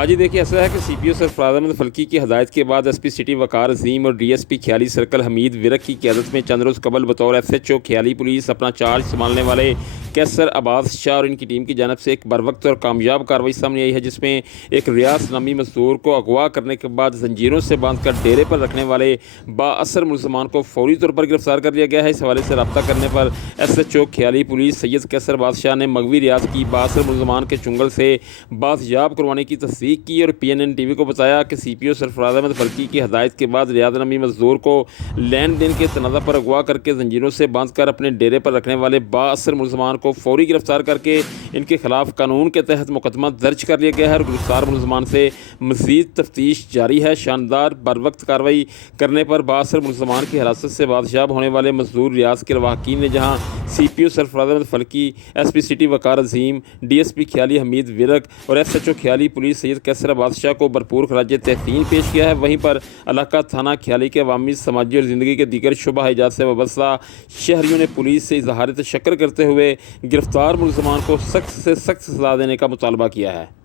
हाँ जी, देखिए ऐसा है कि सीपीओ सरफराज अहमद फल्की की हदायत के बाद एसपी सिटी वकार अजीम और डीएसपी ख्याली सर्कल हमीद विरक की क़यादत में चंद रोज़ कबल बतौर एसएचओ ख्याली पुलिस अपना चार्ज संभालने वाले कैसर अब्बास शाह और इनकी टीम की जानब से एक बरवक्त और कामयाब कार्रवाई सामने आई है, जिसमें एक रियास नामी मजदूर को अगवा करने के बाद जंजीरों से बांधकर डेरे पर रखने वाले बाअसर मुलजमान को फौरी तौर पर गिरफ्तार कर लिया गया है। इस हवाले से रब्ता करने पर एसएचओ ख्याली पुलिस सैयद कैसर बादशाह ने मगवी रियाज की बाअसर मुलजमान के चुंगल से बाजियाब करवाने की तस्दीक की और पीएनएन टीवी को बताया कि सीपीओ सरफराज अहमद फल्की की हदायत के बाद रियाज नामी मजदूर को लेन देन के तनाज़ा पर अगवा करके जंजीरों से बांधकर अपने डेरे पर रखने वाले बाअसर मुलजमान को फौरी गिरफ्तार करके इनके खिलाफ कानून के तहत मुकदमा दर्ज कर लिया गया है और गिरफ्तार मुलजमान से मज़ीद तफ्तीश जारी है। शानदार बरवक्त कार्रवाई करने पर बाअसर मुलजमान की हिरासत से बादशाह होने वाले मजदूर रियाज के लवाहकीन ने जहाँ CPO Sarfaraz Ahmed Falki, SP city Waqar Azeem, DSP Khayali Hameed Virk और एसएचओ ख्याली पुलिस सैयद कैसर बादशाह को भरपूर खराज तहसीन पेश किया है, वहीं पर इलाका थाना ख्याली के अवामी समाजी और ज़िंदगी के दीगर शुबा एजाज से वाबस्ता शहरियों ने पुलिस से इजहार तशक्कुर करते हुए गिरफ्तार मुलजमान को सख्त से सख्त सज़ा देने का मुतालबा किया है।